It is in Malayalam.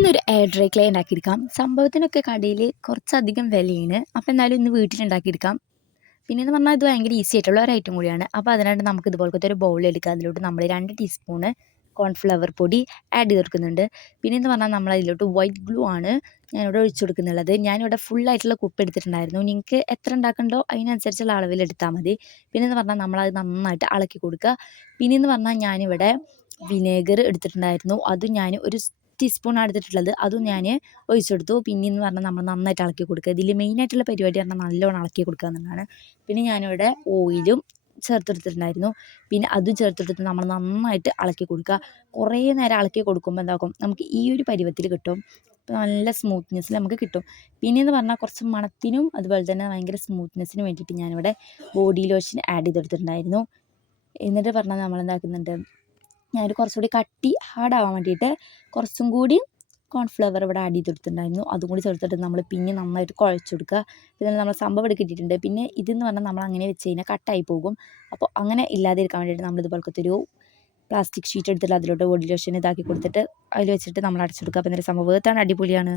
ഇന്നൊരു എയർ ഡ്രൈ ക്ലേ ഉണ്ടാക്കിയെടുക്കാം. സംഭവത്തിനൊക്കെ കടയിൽ കുറച്ചധികം വിലയാണ്. അപ്പോൾ എന്നാലും ഇന്ന് വീട്ടിലുണ്ടാക്കിയെടുക്കാം. പിന്നെയെന്ന് പറഞ്ഞാൽ ഇത് ഭയങ്കര ഈസി ആയിട്ടുള്ള ഒരു ഐറ്റം കൂടിയാണ്. അപ്പോൾ അതിനായിട്ട് നമുക്ക് ഇതുപോലത്തെ ഒരു ബൗൾ എടുക്കുക. അതിലോട്ട് നമ്മൾ 2 ടീസ്പൂണ് കോൺഫ്ലവർ പൊടി ആഡ് ചെയ്ത് കൊടുക്കുന്നുണ്ട്. പിന്നെയെന്ന് പറഞ്ഞാൽ നമ്മൾ അതിലോട്ട് വൈറ്റ് ഗ്ലൂ ആണ് ഞാനിവിടെ ഒഴിച്ചു കൊടുക്കുന്നുള്ളത്. ഞാനിവിടെ ഫുള്ളായിട്ടുള്ള കുപ്പ് എടുത്തിട്ടുണ്ടായിരുന്നു. നിങ്ങൾക്ക് എത്ര ഉണ്ടാക്കണ്ടോ അതിനനുസരിച്ചുള്ള അളവിൽ എടുത്താൽ മതി. പിന്നെയെന്ന് പറഞ്ഞാൽ നമ്മളത് നന്നായിട്ട് ഇളക്കി കൊടുക്കുക. പിന്നെയെന്ന് പറഞ്ഞാൽ ഞാനിവിടെ വിനേഗർ എടുത്തിട്ടുണ്ടായിരുന്നു. അതും ഞാൻ ഒരു ടീസ്പൂണാണ് എടുത്തിട്ടുള്ളത്. അതും ഞാൻ ഒഴിച്ചു കൊടുത്തു. പിന്നെയെന്ന് പറഞ്ഞാൽ നമ്മൾ നന്നായിട്ട് ഇളക്കി കൊടുക്കുക. ഇതിൽ മെയിനായിട്ടുള്ള പരിപാടി പറഞ്ഞാൽ നല്ലോണം ഇളക്കി കൊടുക്കുക എന്നുള്ളതാണ്. പിന്നെ ഞാനിവിടെ ഓയിലും ചേർത്തെടുത്തിട്ടുണ്ടായിരുന്നു. പിന്നെ അതും ചേർത്തെടുത്ത് നമ്മൾ നന്നായിട്ട് ഇളക്കി കൊടുക്കുക. കുറേ നേരം ഇളക്കി കൊടുക്കുമ്പോൾ എന്താക്കും നമുക്ക് ഈ ഒരു പരുവത്തിൽ കിട്ടും. അപ്പോൾ നല്ല സ്മൂത്ത്നെസ്സിൽ നമുക്ക് കിട്ടും. പിന്നെയെന്ന് പറഞ്ഞാൽ കുറച്ച് മണത്തിനും അതുപോലെ തന്നെ ഭയങ്കര സ്മൂത്ത്നെസ്സിനും വേണ്ടിയിട്ട് ഞാനിവിടെ ബോഡി ലോഷൻ ആഡ് ചെയ്തെടുത്തിട്ടുണ്ടായിരുന്നു. എന്നിട്ട് പറഞ്ഞാൽ നമ്മൾ എന്താക്കുന്നുണ്ട്, ഞാനൊരു കുറച്ചുകൂടി കട്ടി ഹാർഡാവാൻ വേണ്ടിയിട്ട് കുറച്ചും കൂടി കോൺഫ്ലവർ ഇവിടെ ആഡ് ചെയ്തെടുത്തിട്ടുണ്ടായിരുന്നു. അതും കൂടി ചേർത്തിട്ട് നമ്മൾ പിന്നെ നന്നായിട്ട് കുഴച്ച് കൊടുക്കുക. പിന്നെ നമ്മൾ സംഭവം ഇവിടെ കിട്ടിയിട്ടുണ്ട്. പിന്നെ ഇതെന്ന് പറഞ്ഞാൽ നമ്മൾ അങ്ങനെ വെച്ച് കഴിഞ്ഞാൽ കട്ടായി പോകും. അപ്പോൾ അങ്ങനെ ഇല്ലാതിരിക്കാൻ വേണ്ടിയിട്ട് നമ്മൾ ഇതുപോലത്തെ ഒരു പ്ലാസ്റ്റിക് ഷീറ്റ് എടുത്തിട്ട് അതിലോട്ട് ബോഡി ലോഷൻ ഇതാക്കി കൊടുത്തിട്ട് അതിൽ വെച്ചിട്ട് നമ്മൾ അടച്ചു കൊടുക്കുക. അപ്പോൾ എന്നിട്ട് സംഭവം അടിപൊളിയാണ്.